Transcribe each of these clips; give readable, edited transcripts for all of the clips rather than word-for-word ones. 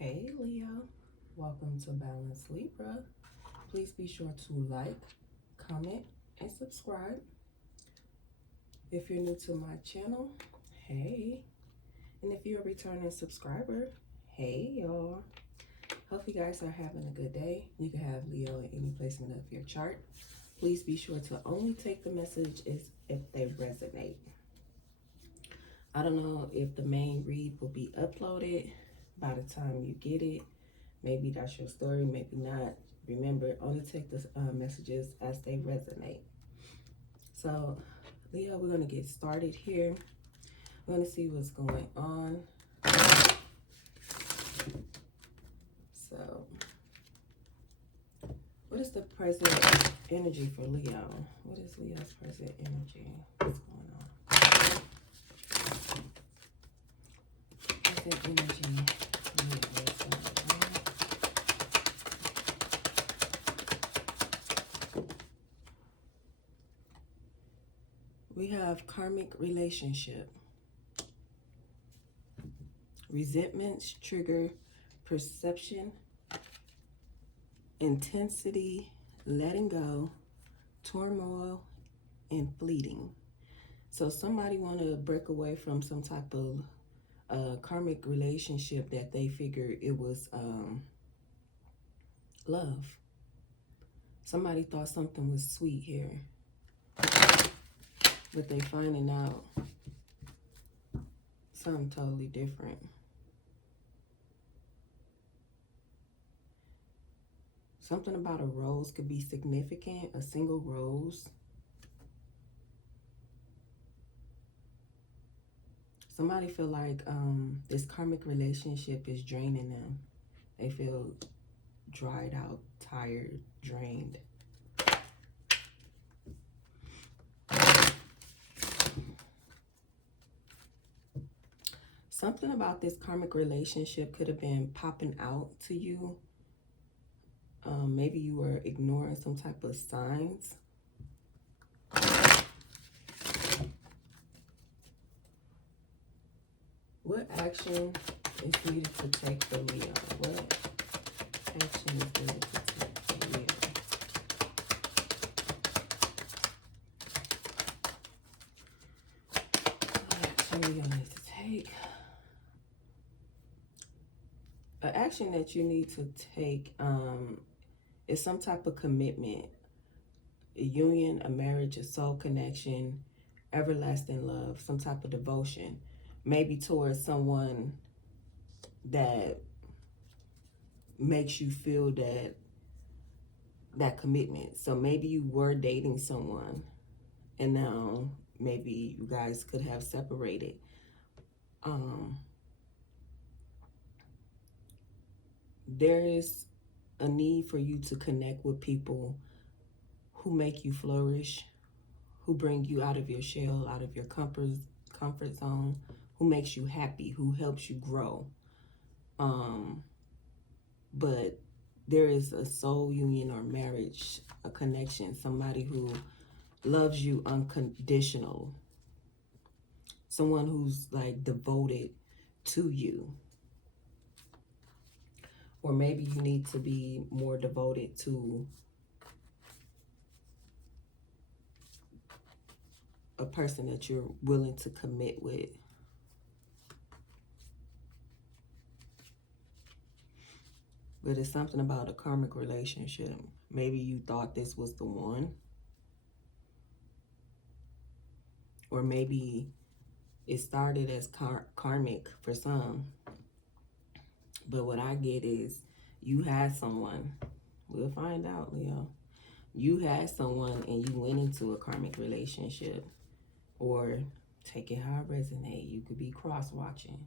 Hey Leo, welcome to Balance Libra. Please be sure to like, comment, and subscribe. If you're new to my channel, hey. And if you're a returning subscriber, hey y'all. Hope you guys are having a good day. You can have Leo in any placement of your chart. Please be sure to only take the messages if they resonate. I don't know if the main read will be uploaded by the time you get it. Maybe that's your story, maybe not. Remember, only take the messages as they resonate. So, Leo, we're going to get started here. We're going to see what's going on. So, what is the present energy for Leo? What is Leo's present energy? What's going on? Present energy. We have karmic relationship. Resentments trigger perception, intensity, letting go, turmoil, and fleeting. So somebody want to break away from some type of karmic relationship that they figured it was love. Somebody thought something was sweet here, but they finding out something totally different. Something about a rose could be significant, a single rose. Somebody feel like this karmic relationship is draining them. They feel dried out, tired, drained. Something about this karmic relationship could have been popping out to you. Maybe you were ignoring some type of signs. What action is needed to take for Leo? What action is needed to take for Leo? What action Leo needs to take? An action that you need to take is some type of commitment, a union, a marriage, a soul connection, everlasting love, some type of devotion, maybe towards someone that makes you feel that commitment. So maybe you were dating someone and now maybe you guys could have separated. There is a need for you to connect with people who make you flourish, who bring you out of your shell, out of your comfort zone, who makes you happy, who helps you grow. But there is a soul union or marriage, a connection, somebody who loves you unconditional, someone who's like devoted to you. Or maybe you need to be more devoted to a person that you're willing to commit with. But it's something about a karmic relationship. Maybe you thought this was the one. Or maybe it started as karmic for some. But what I get is you had someone. We'll find out, Leo. You had someone and you went into a karmic relationship. Or take it how it resonates. You could be cross-watching.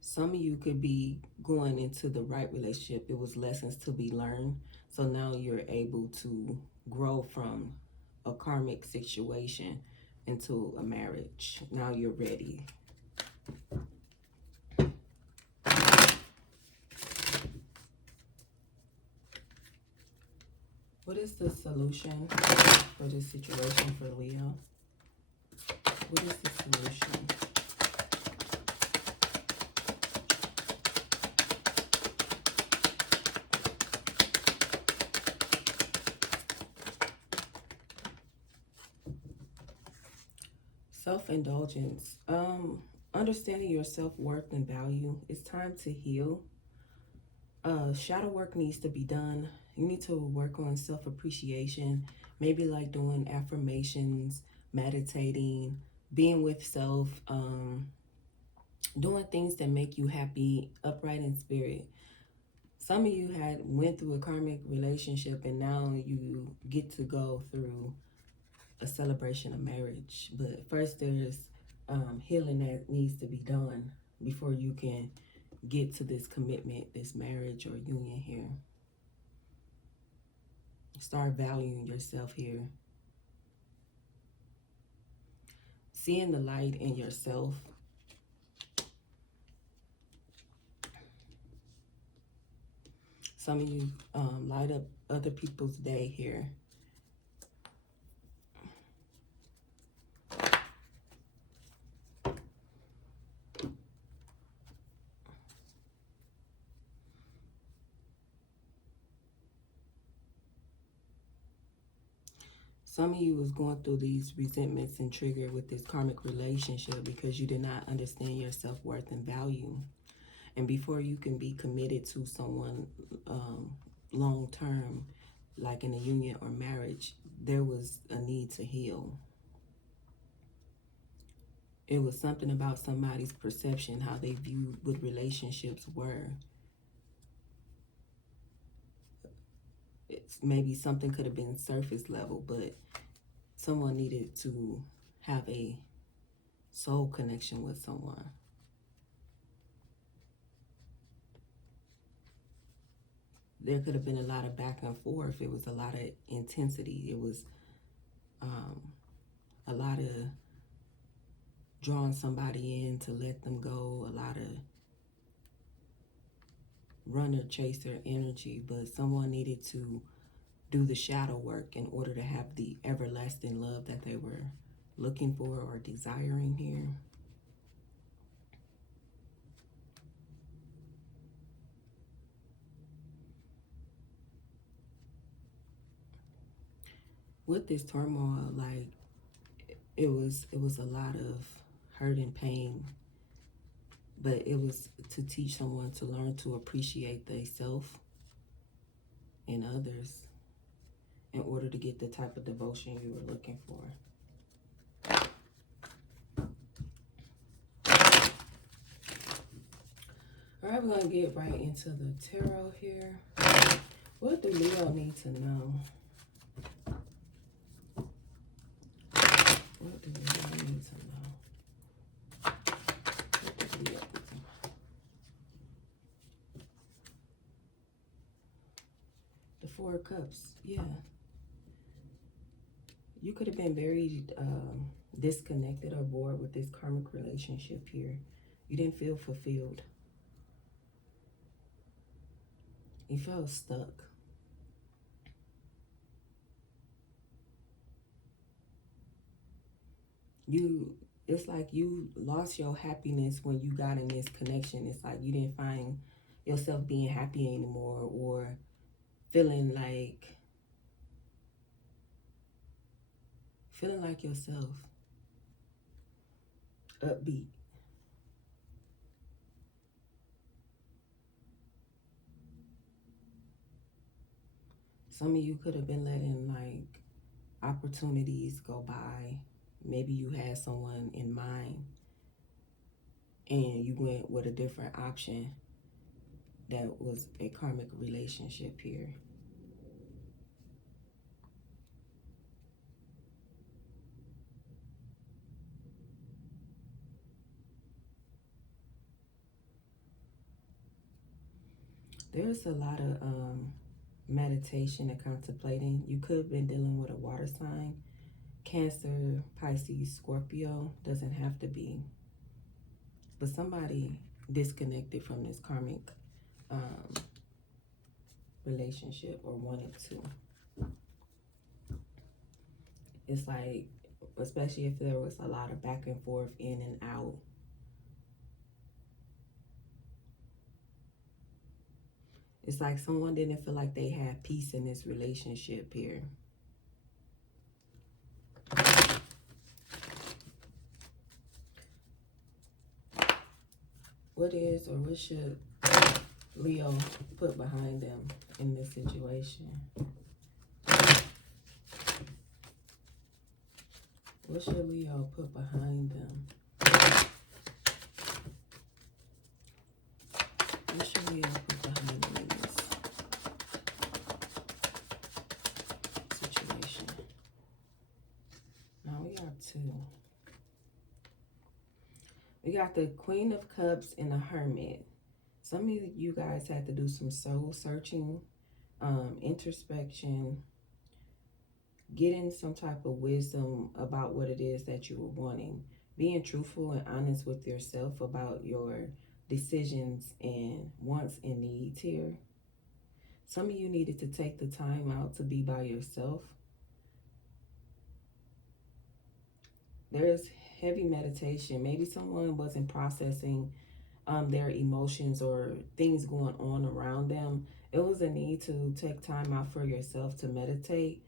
Some of you could be going into the right relationship. It was lessons to be learned. So now you're able to grow from a karmic situation into a marriage. Now you're ready. What is the solution for this situation for Leo? What is the solution? Self-indulgence. Understanding your self-worth and value. It's time to heal. Shadow work needs to be done. You need to work on self-appreciation, maybe like doing affirmations, meditating, being with self, doing things that make you happy, upright in spirit. Some of you had went through a karmic relationship and now you get to go through a celebration of marriage. But first there's healing that needs to be done before you can get to this commitment, this marriage or union here. Start valuing yourself here. Seeing the light in yourself. Some of you light up other people's day here. Some of you was going through these resentments and triggered with this karmic relationship because you did not understand your self-worth and value. And before you can be committed to someone long-term, like in a union or marriage, there was a need to heal. It was something about somebody's perception, how they viewed what relationships were. It's maybe something could have been surface level, but someone needed to have a soul connection with someone. There could have been a lot of back and forth. It was a lot of intensity. It was a lot of drawing somebody in to let them go, a lot of runner chaser energy, but someone needed to do the shadow work in order to have the everlasting love that they were looking for or desiring here. With this turmoil, like it was a lot of hurt and pain, but it was to teach someone to learn to appreciate themselves and others in order to get the type of devotion you were looking for. All right, we're going to get right into the tarot here. What do Leo need to know? What do Leo need to know? What do Leo need to know? The Four of Cups, yeah. You could have been very disconnected or bored with this karmic relationship here. You didn't feel fulfilled. You felt stuck. It's like you lost your happiness when you got in this connection. It's like you didn't find yourself being happy anymore or feeling like yourself, upbeat. Some of you could have been letting like opportunities go by. Maybe you had someone in mind and you went with a different option that was a karmic relationship here. There's a lot of meditation and contemplating. You could have been dealing with a water sign. Cancer, Pisces, Scorpio, doesn't have to be. But somebody disconnected from this karmic relationship or wanted to. It's like, especially if there was a lot of back and forth, in and out. It's like someone didn't feel like they had peace in this relationship here. What is or what should Leo put behind them in this situation? What should Leo put behind them? What should Leo put behind them in this situation? Now we got two. We got the Queen of Cups and the Hermit. Some of you guys had to do some soul searching, introspection, getting some type of wisdom about what it is that you were wanting. Being truthful and honest with yourself about your decisions and wants and needs here. Some of you needed to take the time out to be by yourself. There's heavy meditation. Maybe someone wasn't processing their emotions or things going on around them. It was a need to take time out for yourself to meditate.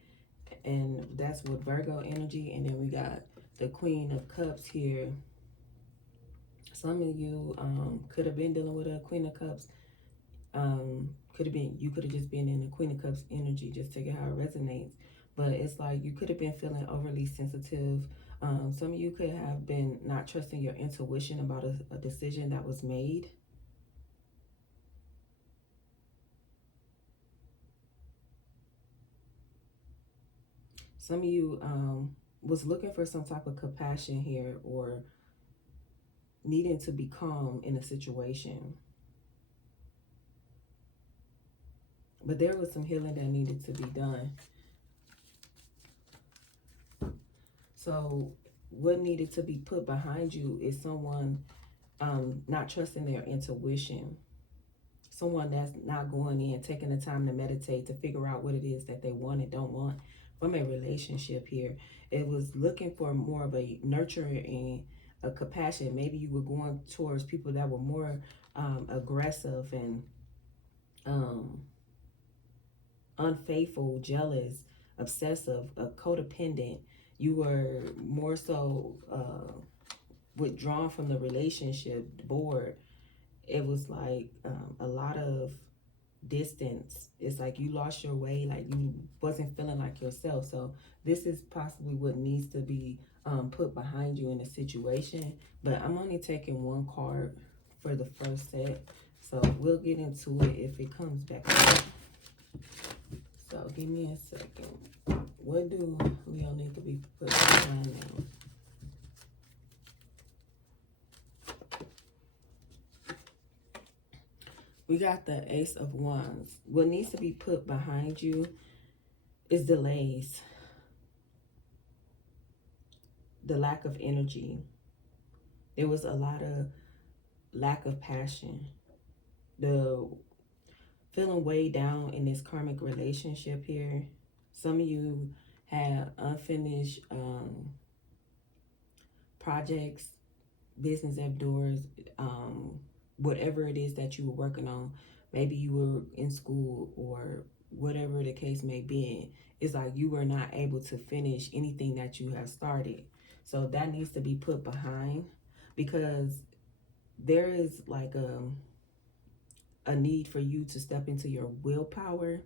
And that's with Virgo energy. And then we got the Queen of Cups here. Some of you could have been dealing with a Queen of Cups. You could have just been in the Queen of Cups energy, just take it how it resonates. But it's like you could have been feeling overly sensitive. Some of you could have been not trusting your intuition about a decision that was made. Some of you was looking for some type of compassion here, or needing to be calm in a situation. But there was some healing that needed to be done. So what needed to be put behind you is someone not trusting their intuition. Someone that's not going in, taking the time to meditate, to figure out what it is that they want and don't want from a relationship here. It was looking for more of a nurturing and a compassion. Maybe you were going towards people that were more aggressive and unfaithful, jealous, obsessive, codependent. You were more so withdrawn from the relationship, bored. It was like a lot of distance. It's like you lost your way, like you wasn't feeling like yourself. So this is possibly what needs to be put behind you in a situation. But I'm only taking one card for the first set. So we'll get into it if it comes back up. So give me a second. What do Leo need to be put behind them? We got the Ace of Wands. What needs to be put behind you is delays. The lack of energy. There was a lot of lack of passion. The feeling way down in this karmic relationship here. Some of you have unfinished projects, business endeavors, whatever it is that you were working on. Maybe you were in school or whatever the case may be. It's like you were not able to finish anything that you have started. So that needs to be put behind, because there is like a need for you to step into your willpower,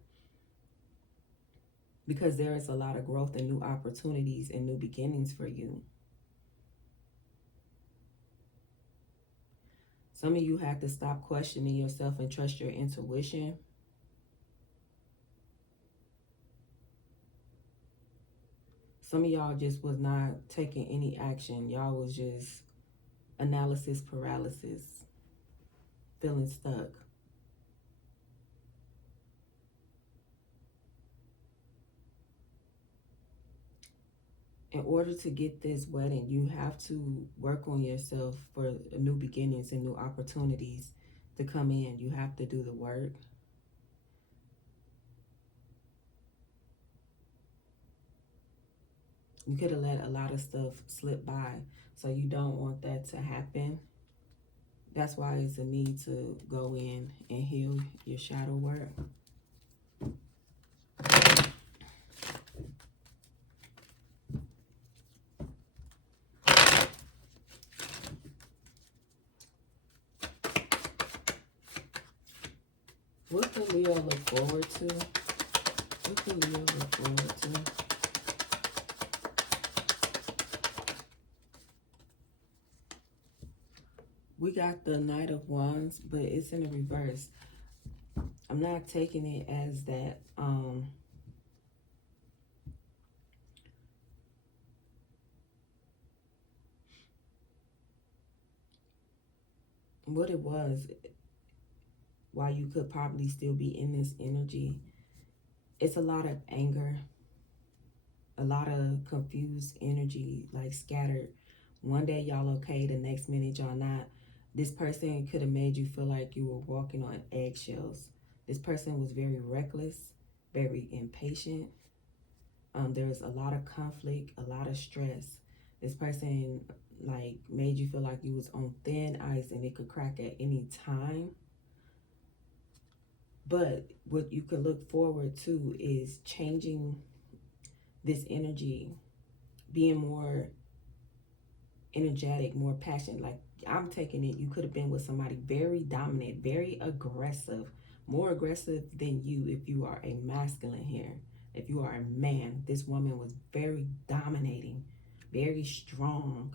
because there is a lot of growth and new opportunities and new beginnings for you. Some of you have to stop questioning yourself and trust your intuition. Some of y'all just was not taking any action. Y'all was just analysis paralysis, feeling stuck. In order to get this wedding, you have to work on yourself for new beginnings and new opportunities to come in. You have to do the work. You could have let a lot of stuff slip by. So you don't want that to happen. That's why it's a need to go in and heal your shadow work. What can Leo look forward to? What can Leo look forward to? We got the Knight of Wands, but it's in the reverse. I'm not taking it as that what it was, why you could probably still be in this energy. It's a lot of anger, a lot of confused energy, like scattered. One day y'all okay, the next minute y'all not. This person could have made you feel like you were walking on eggshells. This person was very reckless, very impatient. There's a lot of conflict, a lot of stress. This person like made you feel like you was on thin ice and it could crack at any time. But what you could look forward to is changing this energy, being more energetic, more passionate. Like I'm taking it, you could have been with somebody very dominant, very aggressive, more aggressive than you if you are a masculine here. If you are a man, this woman was very dominating, very strong.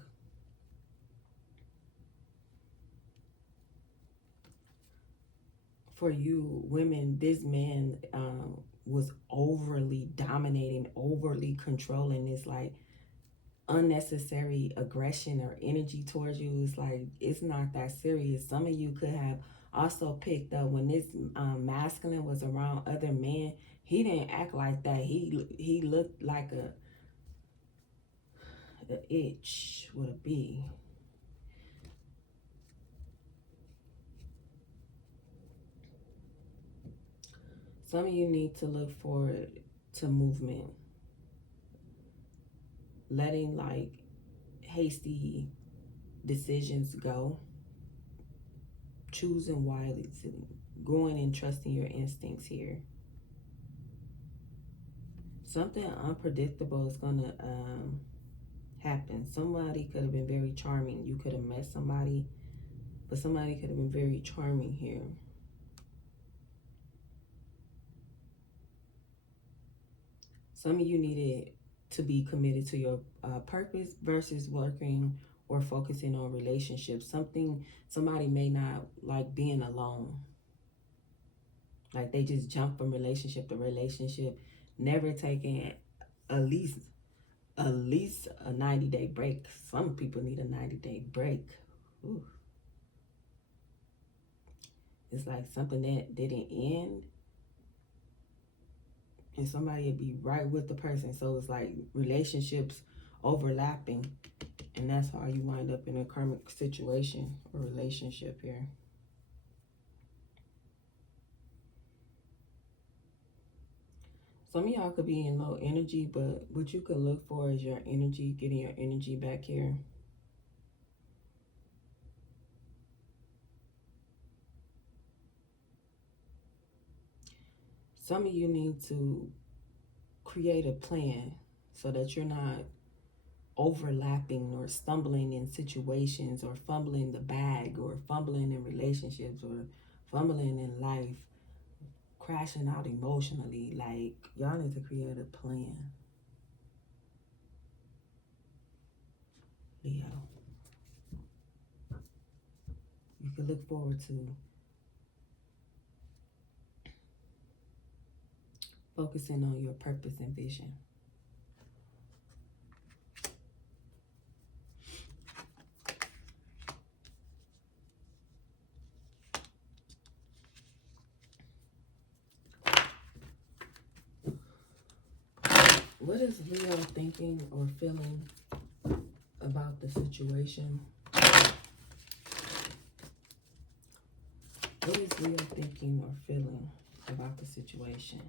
For you women, this man was overly dominating, overly controlling. It's like unnecessary aggression or energy towards you. It's like it's not that serious. Some of you could have also picked up when this masculine was around other men. He didn't act like that. He looked like a itch with a bee. Some of you need to look forward to movement, letting like hasty decisions go, choosing wisely, going and trusting your instincts here. Something unpredictable is gonna happen. Somebody could have been very charming. You could have met somebody, but somebody could have been very charming here. Some of you needed to be committed to your purpose versus working or focusing on relationships. Somebody may not like being alone. Like they just jump from relationship to relationship, never taking at least a 90-day break. Some people need a 90-day break. Ooh. It's like something that didn't end and somebody would be right with the person. So it's like relationships overlapping, and that's how you wind up in a karmic situation or relationship here. Some of y'all could be in low energy, but what you could look for is your energy, getting your energy back here. Some of you need to create a plan so that you're not overlapping or stumbling in situations or fumbling the bag or fumbling in relationships or fumbling in life, crashing out emotionally. Like y'all need to create a plan. Leo. You can look forward to focusing on your purpose and vision. What is Leo thinking or feeling about the situation? What is Leo thinking or feeling about the situation?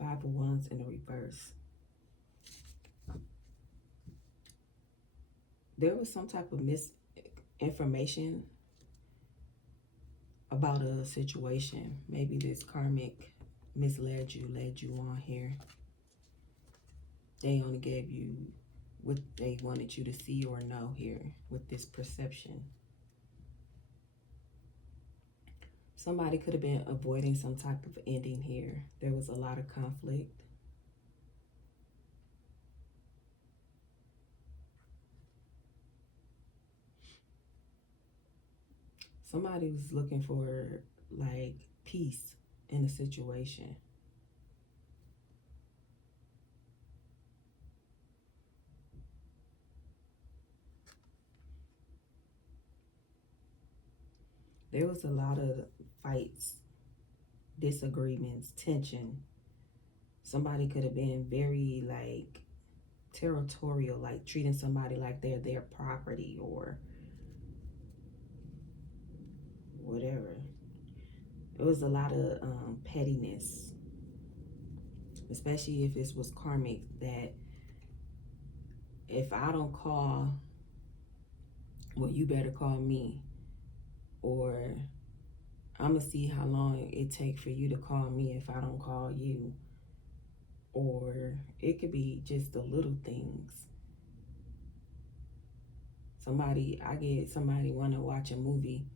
5 of Wands in the reverse. there was some type of misinformation about a situation. Maybe this karmic led you on here. They only gave you what they wanted you to see or know here with this perception. Somebody could have been avoiding some type of ending here. There was a lot of conflict. Somebody was looking for like peace in the situation. There was a lot of fights, disagreements, tension. Somebody could have been very like territorial, like treating somebody like they're their property or whatever. It was a lot of pettiness, especially if this was karmic, that if I don't call, well, you better call me, or I'm gonna see how long it takes for you to call me if I don't call you. Or it could be just the little things. I get somebody want to watch a movie,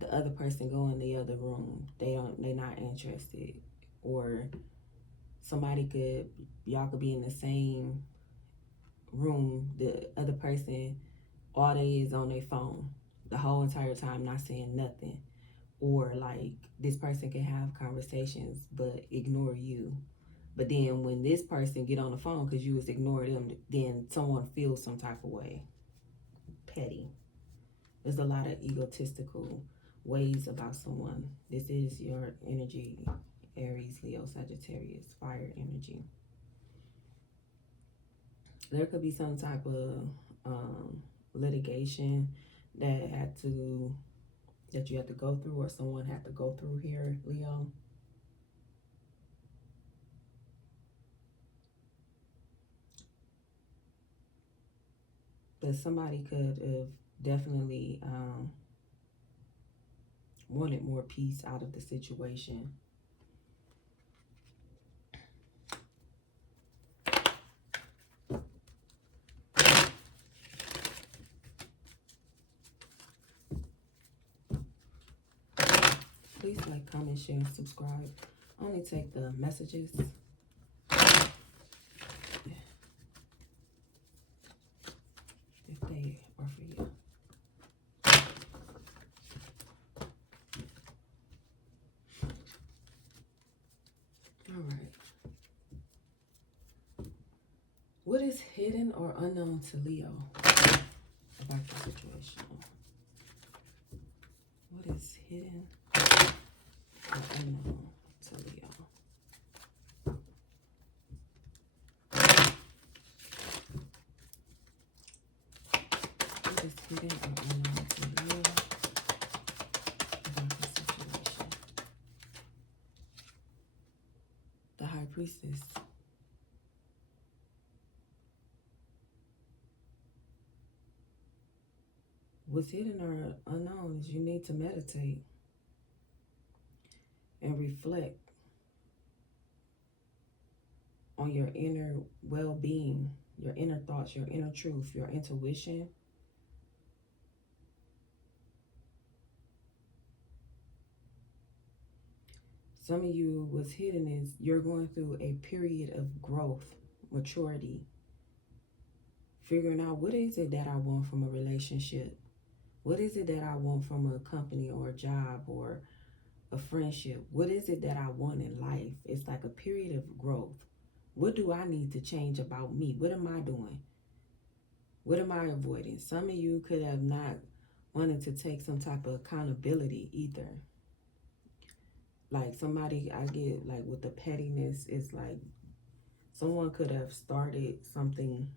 the other person go in the other room. They're not interested. Or y'all could be in the same room, the other person, all they is on their phone the whole entire time, not saying nothing. Or like this person can have conversations but ignore you. But then when this person get on the phone because you was ignoring them, then someone feels some type of way. Petty. There's a lot of egotistical ways about someone. This is your energy, Aries, Leo, Sagittarius, fire energy. There could be some type of litigation that you had to go through, or someone had to go through here, Leo. But somebody could have definitely wanted more peace out of the situation. Please like, comment, share, and subscribe. I only take the messages if they are for you. All right. What is hidden or unknown to Leo about the situation? What is hidden or unknown to Leo? What is hidden or unknown to Leo about the situation? The High Priestess. What's hidden or unknown is you need to meditate and reflect on your inner well-being, your inner thoughts, your inner truth, your intuition. Some of you, what's hidden is you're going through a period of growth, maturity, figuring out what is it that I want from a relationship? What is it that I want from a company or a job or a friendship? What is it that I want in life? It's like a period of growth. What do I need to change about me? What am I doing? What am I avoiding? Some of you could have not wanted to take some type of accountability either. Like somebody, I get like with the pettiness, it's like someone could have started something,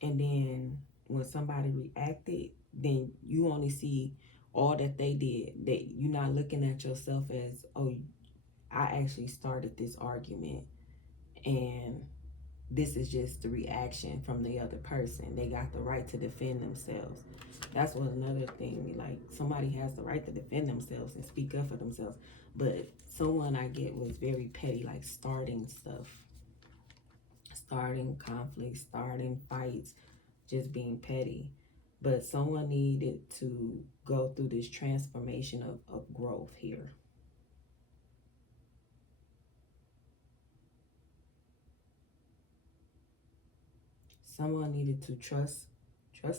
and then when somebody reacted, then you only see all that they did. That you're not looking at yourself as, oh, I actually started this argument, and This is just the reaction from the other person. They got the right to defend themselves. That's what another thing, like somebody has the right to defend themselves and speak up for themselves. But someone I get was very petty, like starting stuff, starting conflicts, starting fights, just being petty. But someone needed to go through this transformation of growth here. Someone needed to trust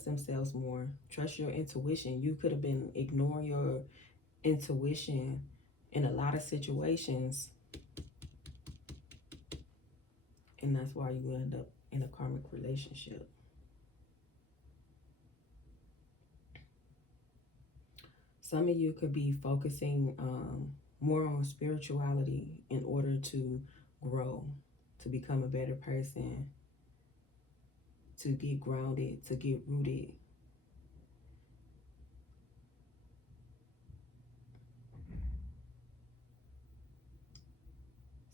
themselves more, trust your intuition. You could have been ignoring your intuition in a lot of situations, and that's why you end up in a karmic relationship. Some of you could be focusing more on spirituality in order to grow, to become a better person, to get grounded, to get rooted.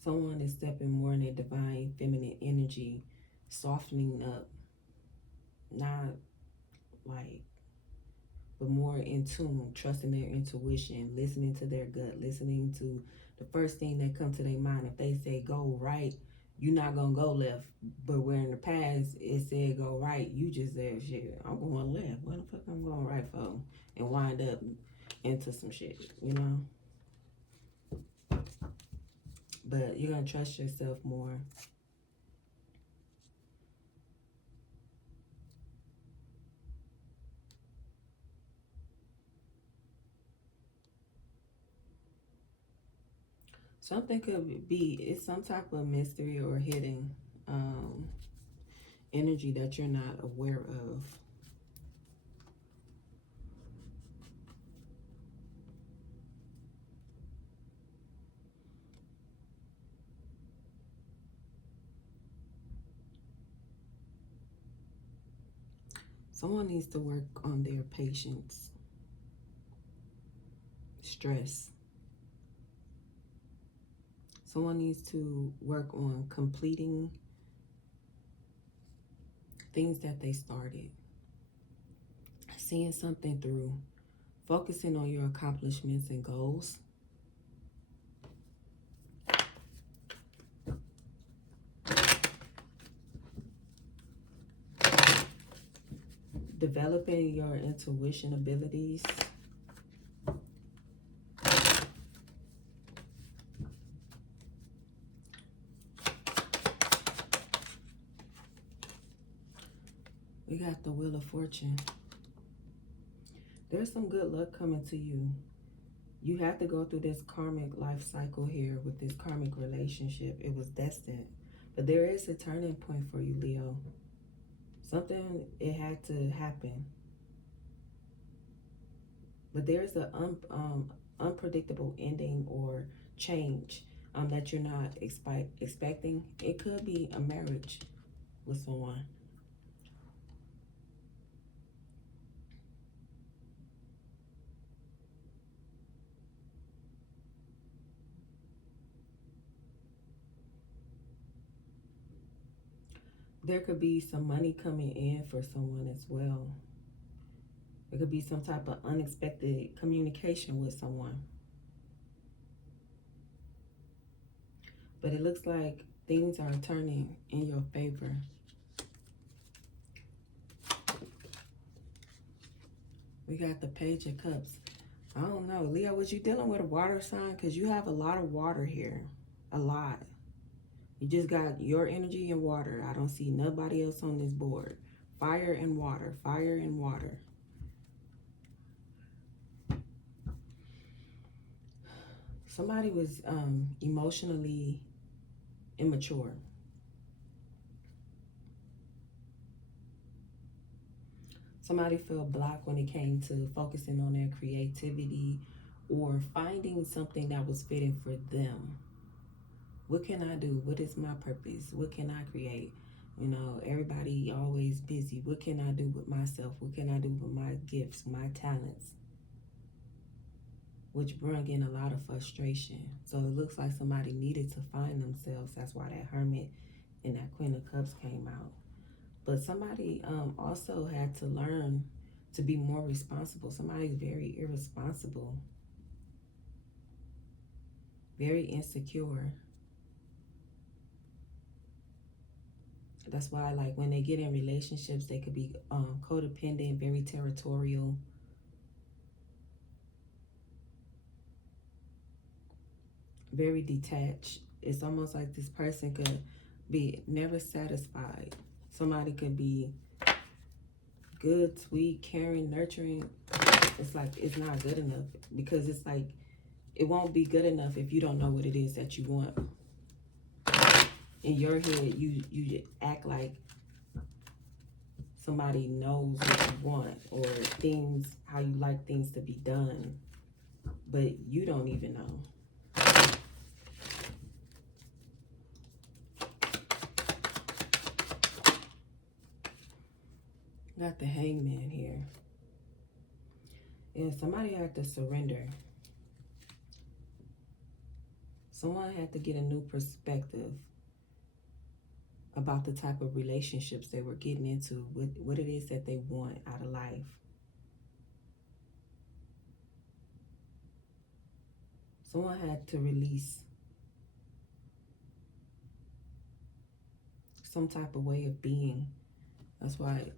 Someone is stepping more in their divine feminine energy, softening up, not like, but more in tune, trusting their intuition, listening to their gut, listening to the first thing that comes to their mind. If they say go right, you're not gonna go left. But where in the past it said go right, you just said shit, I'm going left. What the fuck I'm going right for? And wind up into some shit, you know? But you're gonna trust yourself more. Something could be, it's some type of mystery or hidden energy that you're not aware of. Someone needs to work on their patience, stress. Someone needs to work on completing things that they started, seeing something through, focusing on your accomplishments and goals. Developing your intuition abilities. We got the Wheel of Fortune. There's some good luck coming to you. You have to go through this karmic life cycle here with this karmic relationship. It was destined. But there is a turning point for you, Leo. Something, it had to happen. But there's an unpredictable ending or change that you're not expecting. It could be a marriage with someone. There could be some money coming in for someone as well. There could be some type of unexpected communication with someone. But it looks like things are turning in your favor. We got the Page of Cups. I don't know. Leo, was you dealing with a water sign? Because you have a lot of water here. A lot. You just got your energy and water. I don't see nobody else on this board. Fire and water. Fire and water. Somebody was emotionally immature. Somebody felt blocked when it came to focusing on their creativity or finding something that was fitting for them. What can I do? What is my purpose? What can I create? You know, everybody always busy. What can I do with myself? What can I do with my gifts, my talents? Which brought in a lot of frustration. So it looks like somebody needed to find themselves. That's why that Hermit and that Queen of Cups came out. But somebody also had to learn to be more responsible. Somebody's very irresponsible, very insecure. That's why, like, when they get in relationships, they could be codependent, very territorial. Very detached. It's almost like this person could be never satisfied. Somebody could be good, sweet, caring, nurturing. It's like it's not good enough, because it's like it won't be good enough if you don't know what it is that you want. In your head, you act like somebody knows what you want or things, how you like things to be done, but you don't even know. Got the Hangman here. Yeah, somebody had to surrender. Someone had to get a new perspective about the type of relationships they were getting into, what it is that they want out of life. Someone had to release some type of way of being. That's why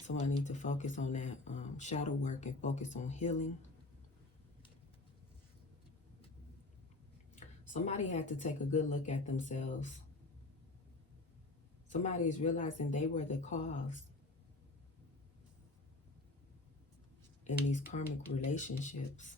someone needs to focus on that shadow work and focus on healing. Somebody had to take a good look at themselves. Somebody is realizing they were the cause in these karmic relationships.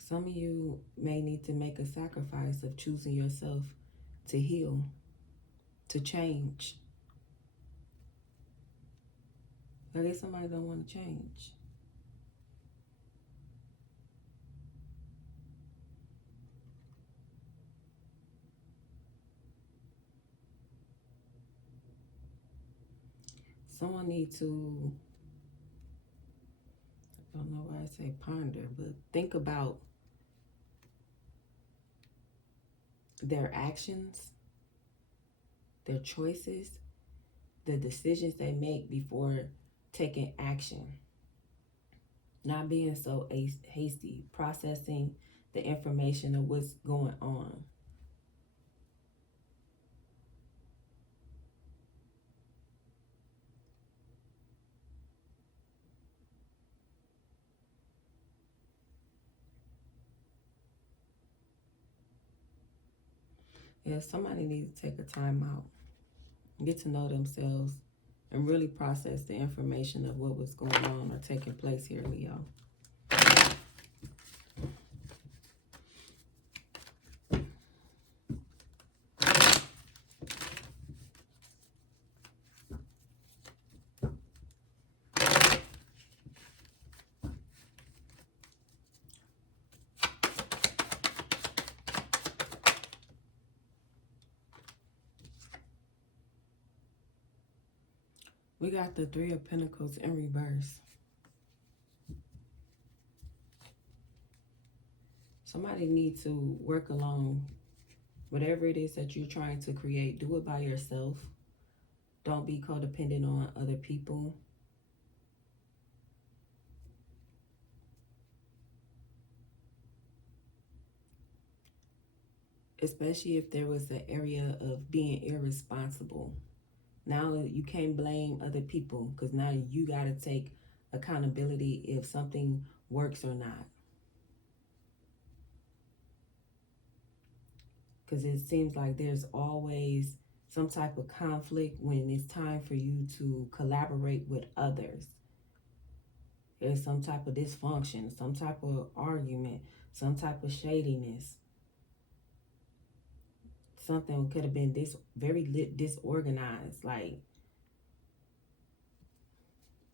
Some of you may need to make a sacrifice of choosing yourself to heal, to change. I guess somebody don't want to change. Someone needs to, I don't know why I say ponder, but think about their actions, their choices, the decisions they make before taking action. Not being so hasty, processing the information of what's going on. Yeah, somebody needs to take a time out, get to know themselves, and really process the information of what was going on or taking place here, Leo. We got the Three of Pentacles in reverse. Somebody needs to work alone. Whatever it is that you're trying to create, do it by yourself. Don't be codependent on other people. Especially if there was an area of being irresponsible. Now you can't blame other people, because now you got to take accountability if something works or not. Because it seems like there's always some type of conflict when it's time for you to collaborate with others. There's some type of dysfunction, some type of argument, some type of shadiness. Something could have been very disorganized, like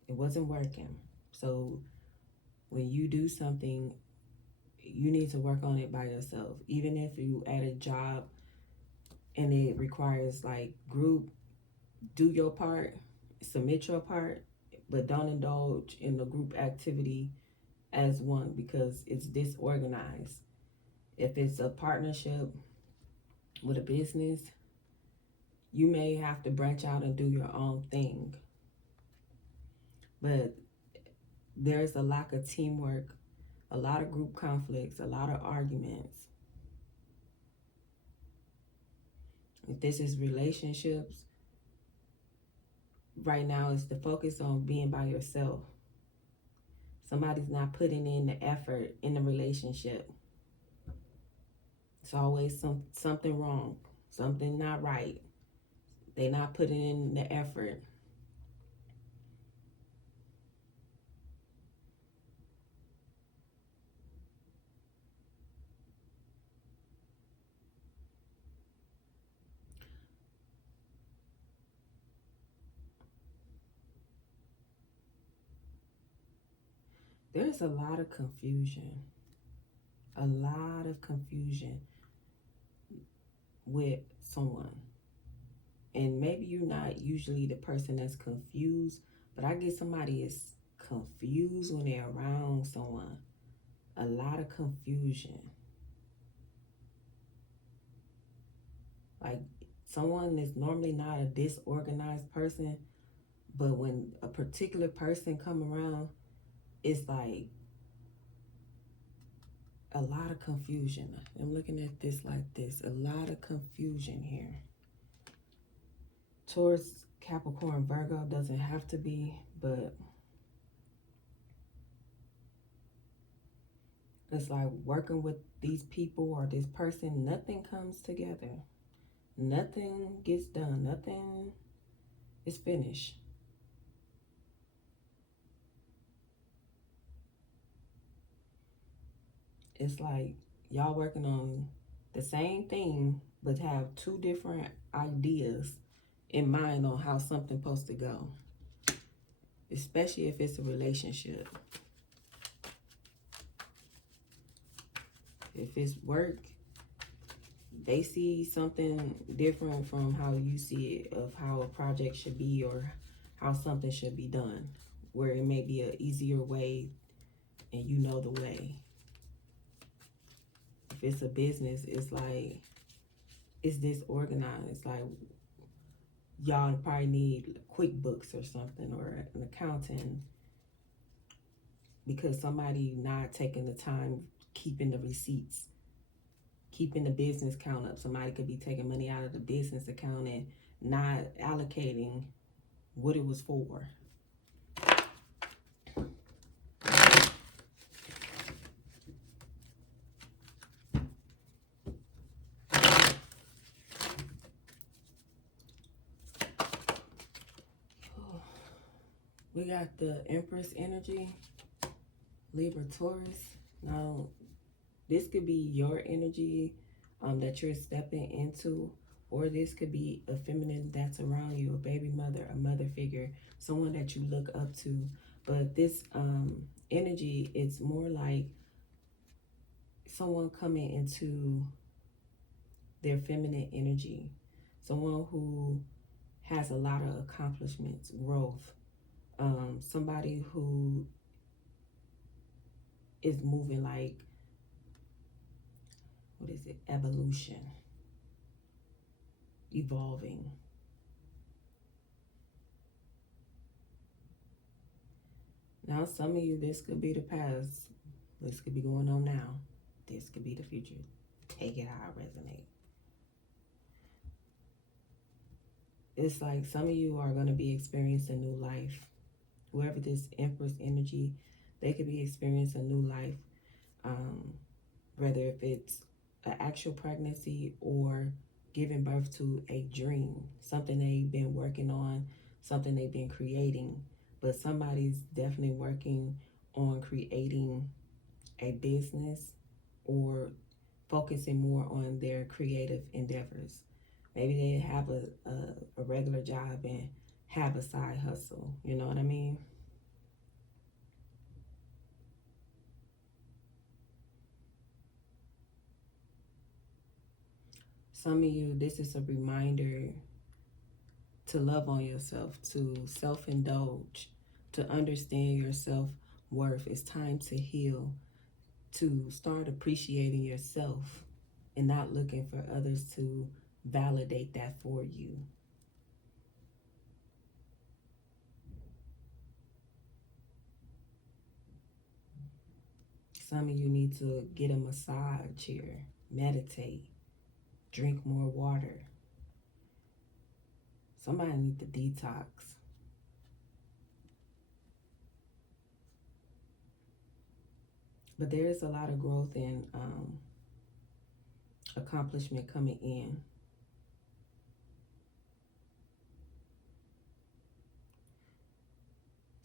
it wasn't working. So when you do something you need to work on it by yourself. Even if you at a job and it requires like group, do your part, submit your part, but don't indulge in the group activity as one because it's disorganized. If it's a partnership with a business, you may have to branch out and do your own thing. But there's a lack of teamwork, a lot of group conflicts, a lot of arguments. If this is relationships, right now is the focus on being by yourself. Somebody's not putting in the effort in the relationship. It's always something wrong, something not right. They're not putting in the effort. There's a lot of confusion. A lot of confusion with someone. And maybe you're not usually the person that's confused, but I get somebody is confused when they're around someone. A lot of confusion. Like someone is normally not a disorganized person, but when a particular person come around, it's like a lot of confusion. I'm looking at this like this. A lot of confusion here. Taurus, Capricorn, Virgo doesn't have to be, but it's like working with these people or this person, nothing comes together. Nothing gets done. Nothing is finished. It's like y'all working on the same thing, but have two different ideas in mind on how something's supposed to go. Especially if it's a relationship. If it's work, they see something different from how you see it, of how a project should be or how something should be done, where it may be an easier way and you know the way. If it's a business, it's like it's disorganized. Like y'all probably need QuickBooks or something, or an accountant, because somebody not taking the time keeping the receipts, keeping the business count up. Somebody could be taking money out of the business account and not allocating what it was for. We got the Empress energy, Libra, Taurus. Now, this could be your energy that you're stepping into, or this could be a feminine that's around you, a baby mother, a mother figure, someone that you look up to. But this energy, it's more like someone coming into their feminine energy, someone who has a lot of accomplishments, growth, somebody who is moving like, what is it, evolution, evolving. Now, some of you, this could be the past. This could be going on now. This could be the future. Take it how it resonates. It's like some of you are going to be experiencing new life. Whoever this Empress energy, they could be experiencing a new life. Whether if it's an actual pregnancy or giving birth to a dream, something they've been working on, something they've been creating. But somebody's definitely working on creating a business or focusing more on their creative endeavors. Maybe they have a regular job and have a side hustle. You know what I mean? Some of you, this is a reminder to love on yourself, to self-indulge, to understand your self-worth. It's time to heal, to start appreciating yourself and not looking for others to validate that for you. Some of you need to get a massage here, meditate, drink more water. Somebody need to detox. But there is a lot of growth and accomplishment coming in.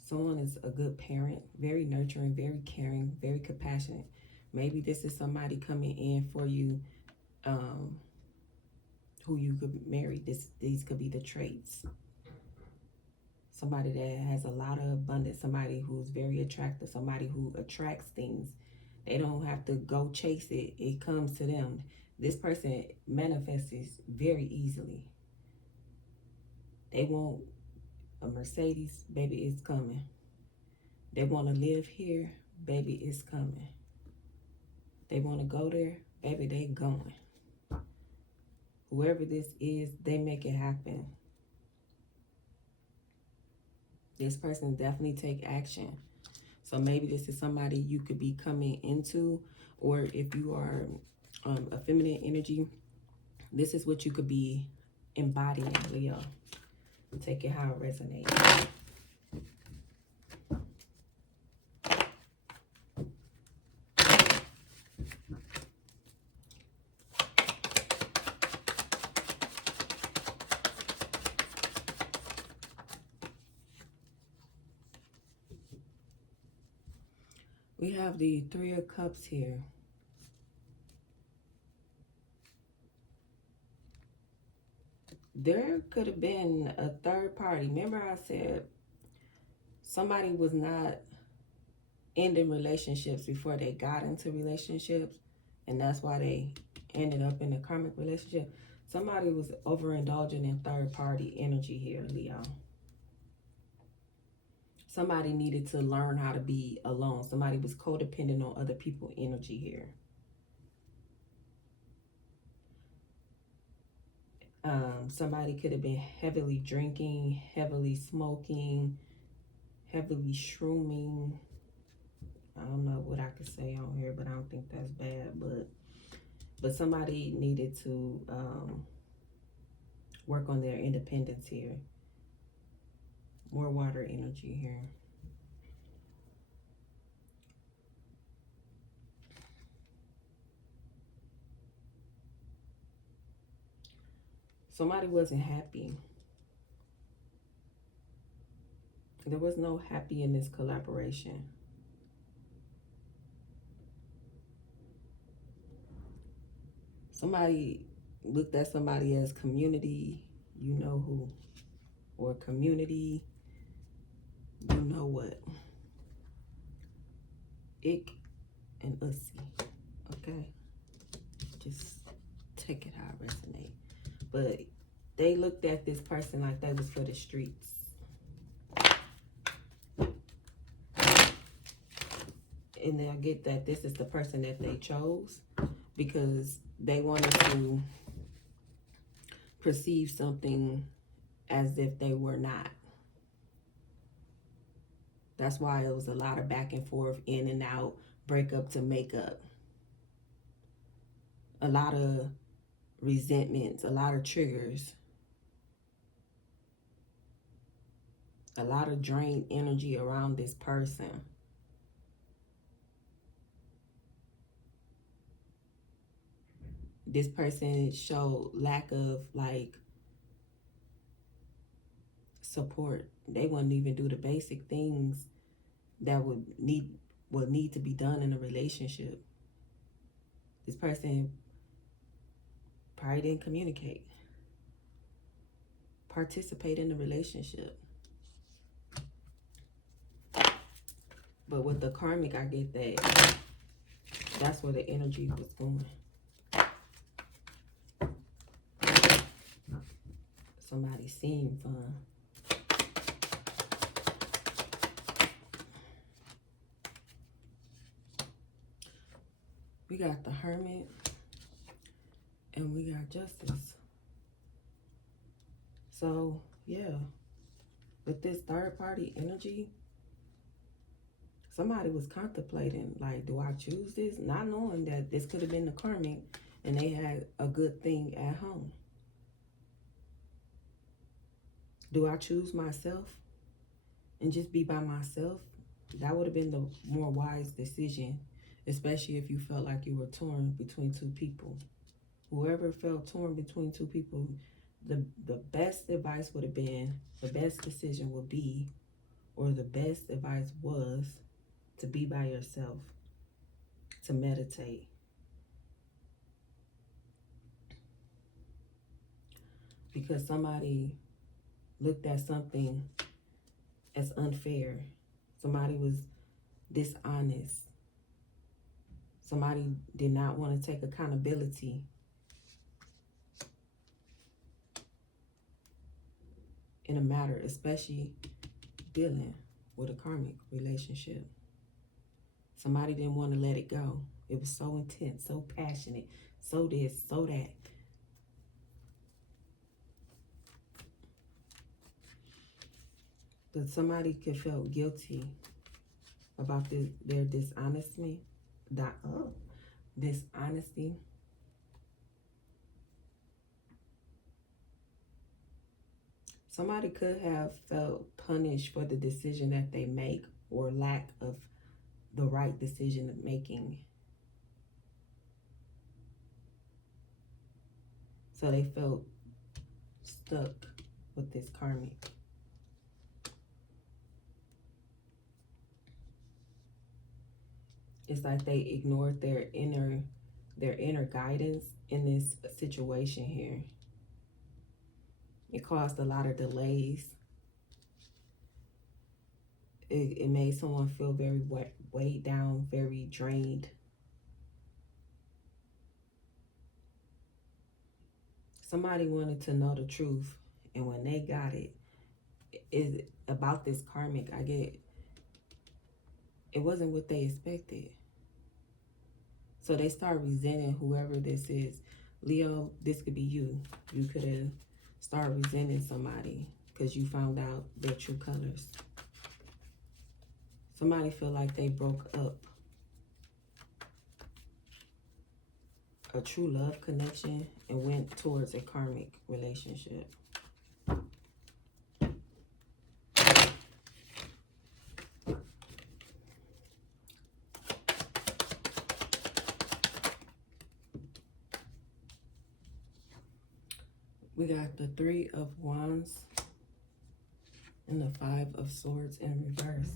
Someone is a good parent, very nurturing, very caring, very compassionate. Maybe this is somebody coming in for you who you could marry. These could be the traits. Somebody that has a lot of abundance, somebody who's very attractive, somebody who attracts things. They don't have to go chase it. It comes to them. This person manifests very easily. They want a Mercedes, baby, it's coming. They want to live here, baby, it's coming. They want to go there, baby, they going. Whoever this is, they make it happen. This person definitely take action. So maybe this is somebody you could be coming into, or if you are a feminine energy, this is what you could be embodying, Leo. Take it how it resonates. We have the Three of Cups here. There could have been a third party. Remember I said somebody was not ending relationships before they got into relationships, and that's why they ended up in a karmic relationship. Somebody was overindulging in third party energy here, Leo. Somebody needed to learn how to be alone. Somebody was codependent on other people's energy here. Somebody could have been heavily drinking, heavily smoking, heavily shrooming. I don't know what I could say on here, but I don't think that's bad. But somebody needed to work on their independence here. More water energy here. Somebody wasn't happy. There was no happy in this collaboration. Somebody looked at somebody as community, you know who, or community, you know what. Ick and ussy, okay? Just take it how it resonates. But they looked at this person like they was for the streets. And they'll get that this is the person that they chose because they wanted to perceive something as if they were not. That's why it was a lot of back and forth, in and out, breakup to makeup. A lot of resentments, a lot of triggers. A lot of drained energy around this person. This person showed lack of support. They wouldn't even do the basic things that would need to be done in a relationship. This person probably didn't communicate, participate in the relationship. But with the karmic, I get that that's where the energy was going. Somebody seeing fun. We got the Hermit and we got Justice. So, yeah, with this third party energy, somebody was contemplating, like, do I choose this? Not knowing that this could have been the karmic and they had a good thing at home. Do I choose myself and just be by myself? That would have been the more wise decision, especially if you felt like you were torn between two people. Whoever felt torn between two people, the best advice would have been, the best decision would be, or the best advice was to be by yourself, to meditate. Because somebody looked at something as unfair. Somebody was dishonest. Somebody did not want to take accountability. In a matter, especially dealing with a karmic relationship. Somebody didn't want to let it go. It was so intense, so passionate, so this, so that. But somebody could feel guilty about their dishonesty. Dishonesty. Somebody could have felt punished for the decision that they make or lack of the right decision making. So they felt stuck with this karmic. It's like they ignored their inner guidance in this situation here. It caused a lot of delays. It made someone feel very weighed down, very drained. Somebody wanted to know the truth, and when they got it, is about this karmic, it wasn't what they expected. So they start resenting whoever this is. Leo, this could be you. You could have started resenting somebody because you found out their true colors. Somebody feel like they broke up a true love connection and went towards a karmic relationship. We got the Three of Wands and the Five of Swords in reverse.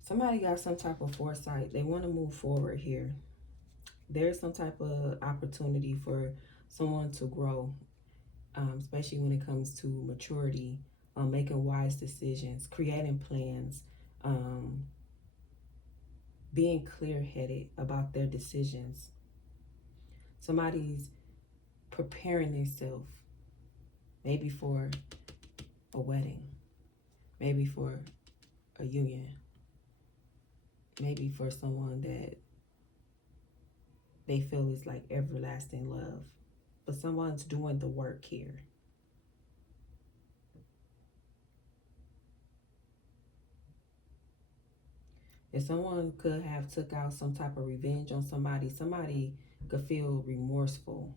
Somebody got some type of foresight. They want to move forward here. There's some type of opportunity for someone to grow, especially when it comes to maturity, making wise decisions, creating plans, being clear-headed about their decisions. Somebody's preparing themselves, maybe for a wedding, maybe for a union, maybe for someone that they feel is like everlasting love. But someone's doing the work here. If someone could have took out some type of revenge on somebody, somebody could feel remorseful.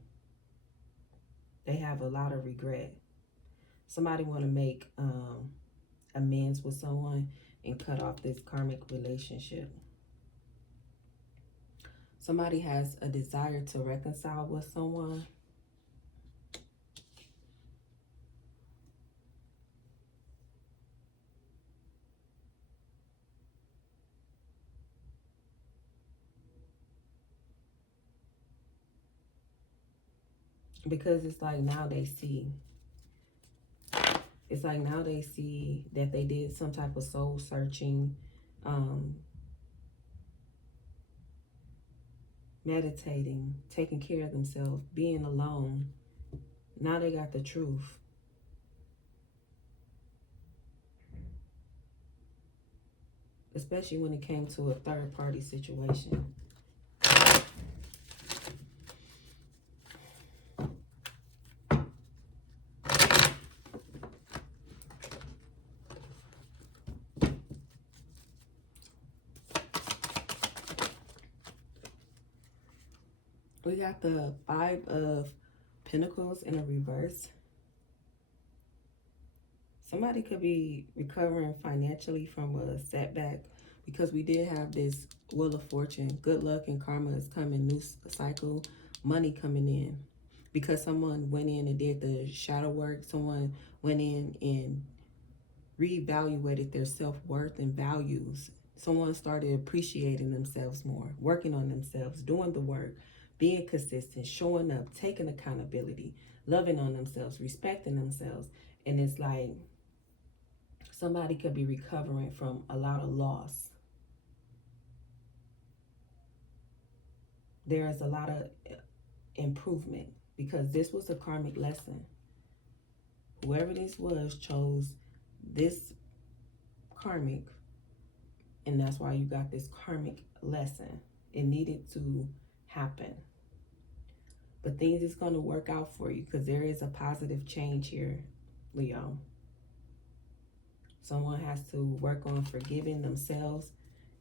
They have a lot of regret. Somebody want to make amends with someone and cut off this karmic relationship. Somebody has a desire to reconcile with someone. Because it's like now they see. It's like now they see that they did some type of soul searching, meditating, taking care of themselves, being alone. Now they got the truth. Especially when it came to a third-party situation. We got the Five of Pentacles in a reverse. Somebody could be recovering financially from a setback, because we did have this Wheel of Fortune. Good luck and karma is coming, new cycle, money coming in. Because someone went in and did the shadow work. Someone went in and reevaluated their self-worth and values. Someone started appreciating themselves more, working on themselves, doing the work, being consistent, showing up, taking accountability, loving on themselves, respecting themselves. And it's like somebody could be recovering from a lot of loss. There is a lot of improvement, because this was a karmic lesson. Whoever this was chose this karmic, and that's why you got this karmic lesson. It needed to happen. But things is going to work out for you, because there is a positive change here, Leo. Someone has to work on forgiving themselves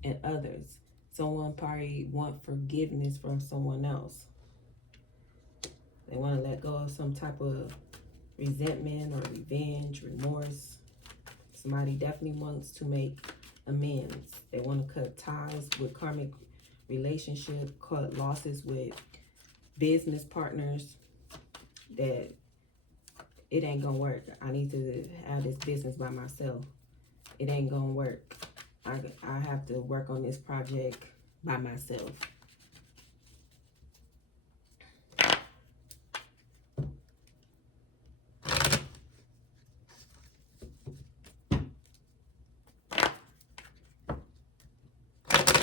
and others. Someone probably want forgiveness from someone else. They want to let go of some type of resentment or revenge, remorse. Somebody definitely wants to make amends. They want to cut ties with karmic relationship, cut losses with business partners, that it ain't gonna work. I need to have this business by myself. It ain't gonna work. I have to work on this project by myself.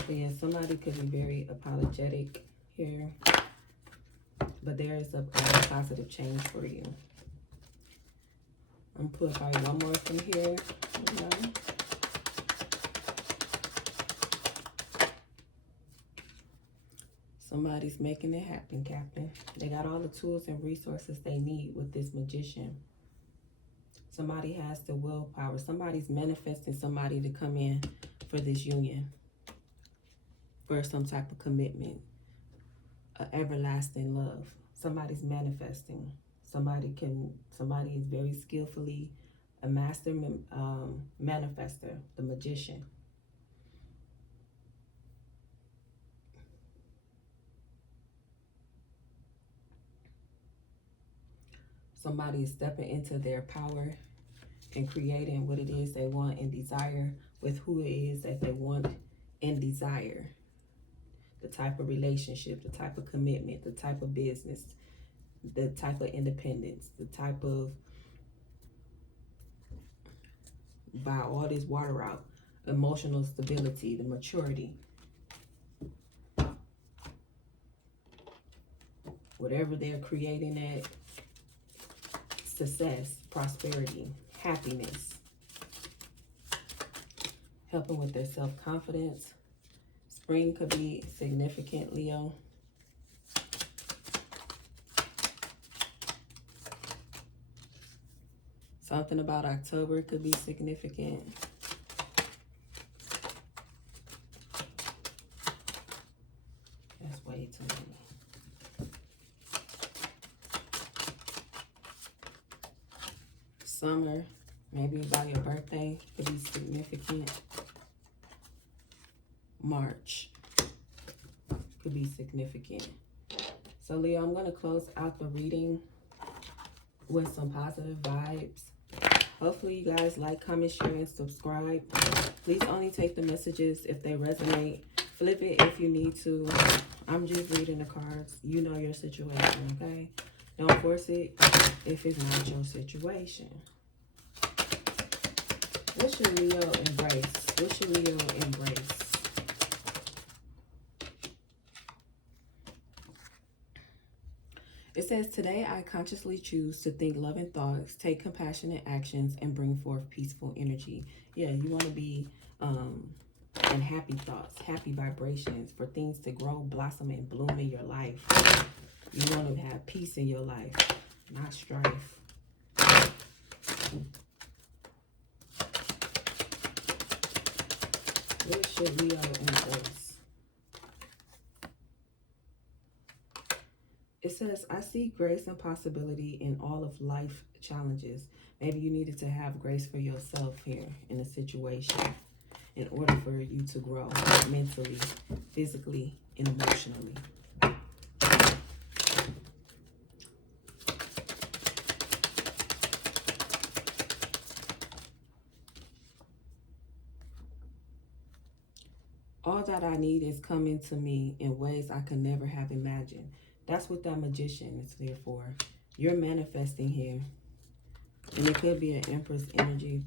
Yeah, somebody could be very apologetic here, but there is a positive change for you. I'm putting probably one more from here. Somebody's making it happen, Captain. They got all the tools and resources they need with this Magician. Somebody has the willpower. Somebody's manifesting somebody to come in for this union, for some type of commitment, an everlasting love. Somebody's manifesting. Somebody is very skillfully a master manifester, the Magician. Somebody is stepping into their power and creating what it is they want and desire with who it is that they want and desire. The type of relationship, the type of commitment, the type of business, the type of independence, the type of, by all this water out, emotional stability, the maturity. Whatever they're creating at, success, prosperity, happiness. Helping with their self-confidence. Spring could be significant, Leo. Something about October could be significant. That's way too many. Summer, maybe by your birthday, could be significant. March could be significant. So Leo, I'm going to close out the reading with some positive vibes. Hopefully you guys like, comment, share, and subscribe. Please only take the messages if they resonate. Flip it if you need to. I'm just reading the cards. You know your situation, okay? Don't force it if it's not your situation. What should Leo embrace? What should Leo embrace? It's says, today I consciously choose to think loving thoughts, take compassionate actions, and bring forth peaceful energy. Yeah, you want to be in happy thoughts, happy vibrations for things to grow, blossom, and bloom in your life. You want to have peace in your life, not strife. What should Leo embrace? It says, I see grace and possibility in all of life challenges. Maybe you needed to have grace for yourself here in a situation in order for you to grow mentally, physically, and emotionally. All that I need is coming to me in ways I could never have imagined. That's what that magician is there for. You're manifesting here. And it could be an Empress energy.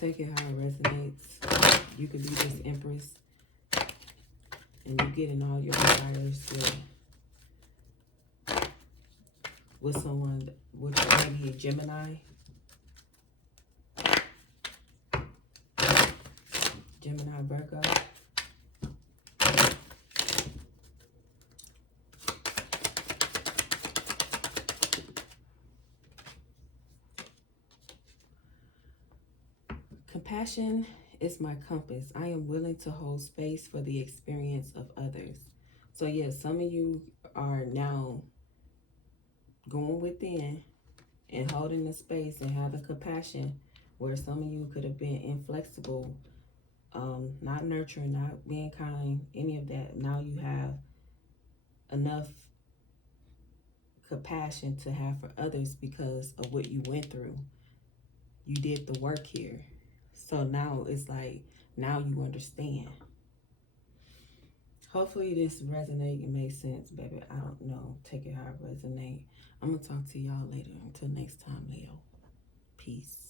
Take it how it resonates. You could be this Empress. And you're getting all your desires with someone, with maybe a Gemini. Gemini, Virgo. Compassion is my compass. I am willing to hold space for the experience of others. So yes, some of you are now going within and holding the space and having compassion, where some of you could have been inflexible, not nurturing, not being kind, any of that. Now you have enough compassion to have for others because of what you went through. You did the work here. So now it's like, now you understand. Hopefully this resonate and make sense, baby. I don't know. Take it how it resonate. I'm going to talk to y'all later. Until next time, Leo. Peace.